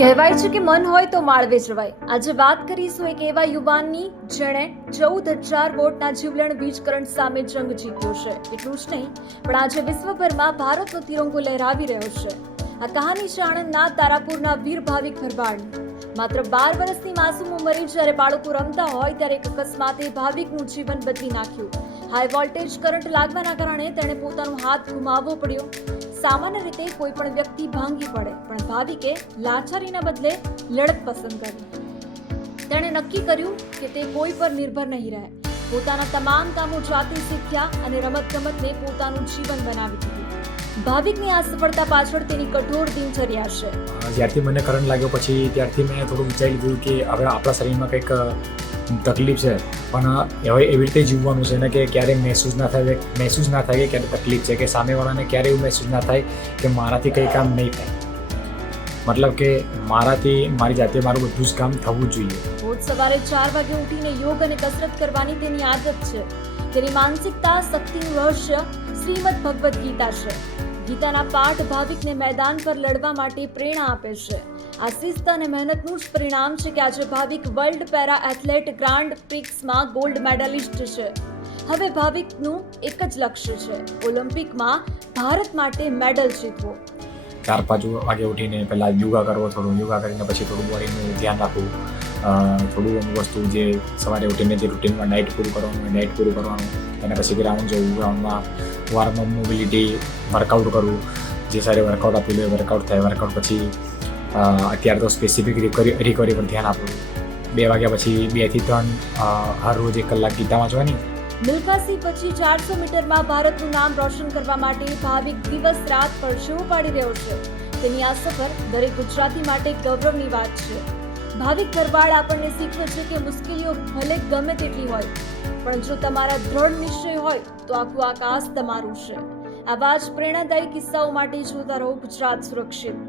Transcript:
કહેવાય છે કે મન હોય તો માળવે જવાય. આજે વાત કરીશું એક એવા યુવાનની જેણે 14,000 વોટના જીવલેણ વીજ કરંટ સામે જંગ જીત્યો છે. એટલું જ નહીં, પણ આજે વિશ્વભરમાં ભારતનો તિરંગો લહેરાવી રહ્યો છે. આ કહાની છે આણંદના તારાપુરના વીર ભાવિક ભરવાડની. માત્ર 12 વર્ષની માસૂમ ઉંમરે જ્યારે બાળકો રમતા હોય ત્યારે એક અકસ્માતે ભાવિકનું જીવન બદલી નાખ્યું. હાઈ વોલ્ટેજ કરંટ લાગવાના કારણે તેણે પોતાનો હાથ ગુમાવવો પડ્યો. સામાન્ય રીતે કોઈ પણ વ્યક્તિ ભાંગી પડે, પણ ભાવિકે લાચારીના બદલે લડત પસંદ કરી. તેણે નક્કી કર્યું કે તે કોઈ પર નિર્ભર નહીં રહે. પોતાના તમામ કામો જાતે શીખ્યા અને રમતગમતને પોતાનું જીવન બનાવી દીધું. ભાવિકની આ સફળતા પાછળ તેની કઠોર દિનચર્યા છે. જ્યારથી મને કરંટ લાગ્યો પછી ત્યારથી મેં થોડું વિચારી લીધું કે હવે આપણા શરીરમાં કંઈક તકલીફ છે, પણ હવે એવી રીતે જીવવાનું છે ને કે ક્યારેય મહેસૂસ ના થાય કે ક્યારે તકલીફ છે, કે સામેવાળાને ક્યારેય એવું મહેસૂસ ના થાય કે મારાથી કંઈ કામ નહીં થાય. મતલબ કે મારાથી મારી જાતે મારું બધું જ કામ થવું જ જોઈએ. રોજ સવારે 4 વાગે ઉઠીને યોગ અને કસરત કરવાની તેની આદત છે. તેની માનસિકતા શક્તિનું રહસ્ય શ્રીમદ ભગવદ્ ગીતા છે. ગીતાના પાઠ ભાવિકને મેદાન પર લડવા માટે પ્રેરણા આપે છે. આ શિસ્ત અને મહેનતનું જ પરિણામ છે કે આજે Bhavik world para athlete grand પ્રિક્સમાં ગોલ્ડ મેડલિસ્ટ છે. હવે ભાવિકનું એક જ લક્ષ્ય છે, ઓલિમ્પિકમાં ભારત માટે મેડલ જીતવો. 4-5 વાગે ઉઠીને પહેલાં યોગા કરવો, થોડું યોગા કરીને પછી થોડું બોડીનું ધ્યાન રાખવું, થોડું અમુક વસ્તુ જે સવારે ઉઠીને જે રૂટીનમાં ડાયટ પૂરું કરવાનું, અને પછી ગ્રાઉન્ડ જવું, ગ્રાઉન્ડમાં વાર્મઅપ, મોબિલિટી, વર્કઆઉટ કરવું, જે સારી વર્કઆઉટ આપેલું હોય વર્કઆઉટ થાય. વર્કઆઉટ પછી અત્યારે તો સ્પેસિફિક રિકવરી પર ધ્યાન આપવું. 2 વાગ્યા પછી 2 થી 3 હર રોજ 1 કલાક ગીતા વાંચવાની. મિલ્ખા સિંહ પછી 400 મીટરમાં ભારતનું નામ રોશન કરવા માટે ભાવિક દિવસ રાત પરસેવો પાડી રહ્યો છે. તેની આ સફર દરેક ગુજરાતી માટે ગૌરવની વાત છે. ભાવિક ભરવાડ આપણને શીખવે છે કે મુશ્કેલીઓ ભલે ગમે તેટલી હોય, પણ જો તમારા દ્રઢ નિશ્ચય હોય તો આખું આકાશ તમારું છે. આવા જ પ્રેરણાદાયી કિસ્સાઓ માટે જોતા રહો ગુજરાત સુરક્ષિત.